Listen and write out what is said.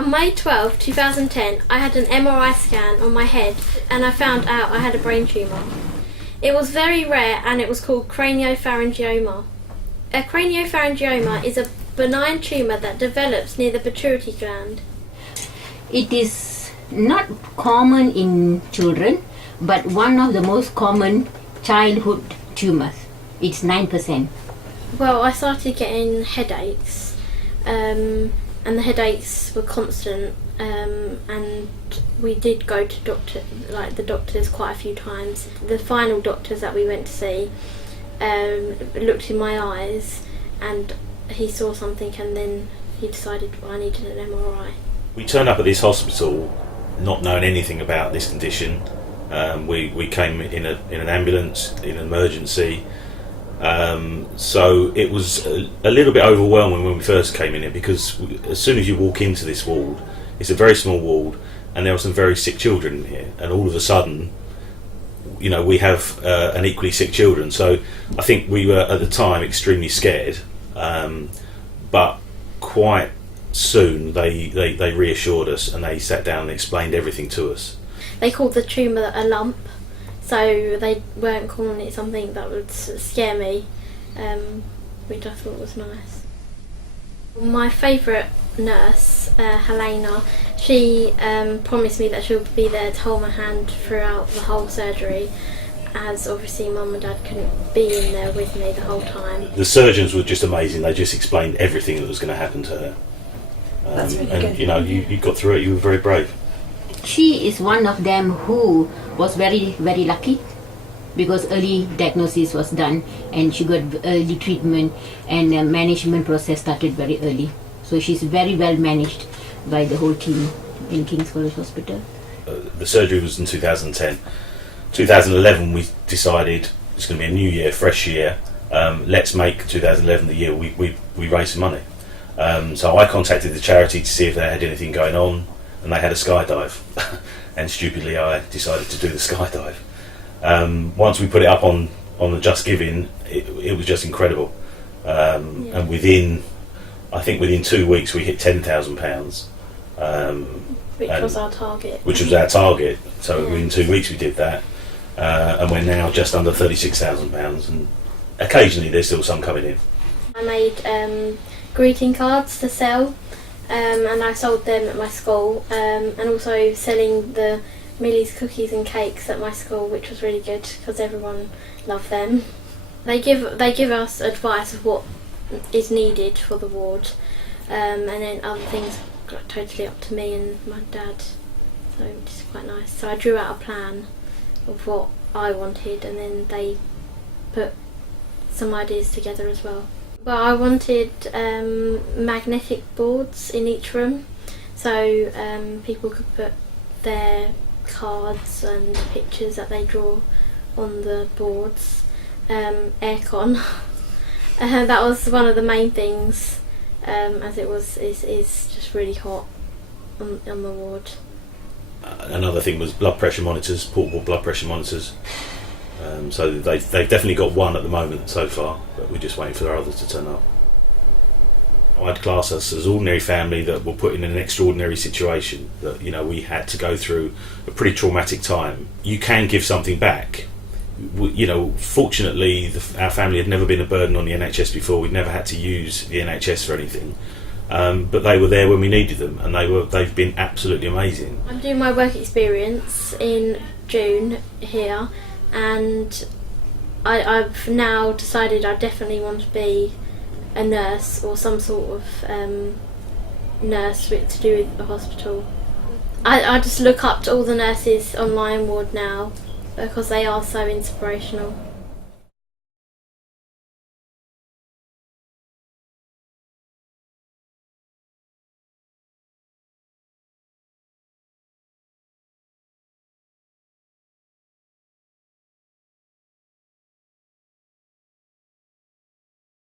On May 12, 2010, I had an MRI scan on my head and I found out I had a brain tumour. It was very rare and it was called craniopharyngioma. A craniopharyngioma is a benign tumour that develops near the pituitary gland. It is not common in children, but one of the most common childhood tumors. It's 9%. Well, I started getting headaches, and the headaches were constant, and we did go to the doctors quite a few times. The final doctors that we went to see looked in my eyes and he saw something, and then he decided I needed an MRI. We turned up at this hospital not knowing anything about this condition. We came in an ambulance, in an emergency. So it was a little bit overwhelming when we first came in here, because as soon as you walk into this ward, it's a very small ward, and there are some very sick children in here, and all of a sudden, we have an equally sick children. So I think we were at the time extremely scared, but quite soon they reassured us, and they sat down and explained everything to us. They called the tumour a lump, so they weren't calling it something that would scare me, which I thought was nice. My favourite nurse, Helena, she promised me that she'll be there to hold my hand throughout the whole surgery, as obviously Mum and Dad couldn't be in there with me the whole time. The surgeons were just amazing. They just explained everything that was going to happen to her. That's really and good. you got through it. You were very brave. She is one of them who was very, very lucky, because early diagnosis was done and she got early treatment, and the management process started very early. So she's very well managed by the whole team in King's College Hospital. The surgery was in 2010. 2011 we decided it's going to be a new year, fresh year. Let's make 2011 the year we raise some money. So I contacted the charity to see if they had anything going on, and they had a skydive. And stupidly I decided to do the skydive. Once we put it up on the Just Giving, it was just incredible. And within 2 weeks we hit £10,000. Which was our target. Which was our target. So within 2 weeks we did that. And we're now just under £36,000, and occasionally there's still some coming in. I made greeting cards to sell, and I sold them at my school, and also selling the Millie's cookies and cakes at my school, which was really good because everyone loved them. They give us advice of what is needed for the ward, and then other things are totally up to me and my dad, so which is quite nice. So I drew out a plan of what I wanted, and then they put some ideas together as well. Well, I wanted magnetic boards in each room, so people could put their cards and pictures that they draw on the boards. Aircon, that was one of the main things, as it is just really hot on the ward. Another thing was blood pressure monitors, portable blood pressure monitors. So they've definitely got one at the moment so far, but we're just waiting for our others to turn up. I'd class us as ordinary family that were put in an extraordinary situation, that we had to go through a pretty traumatic time. You can give something back. Fortunately our family had never been a burden on the NHS before. We'd never had to use the NHS for anything. But they were there when we needed them, and they've been absolutely amazing. I'm doing my work experience in June here, and I've now decided I definitely want to be a nurse, or some sort of nurse to do with the hospital. I just look up to all the nurses on my ward now, because they are so inspirational.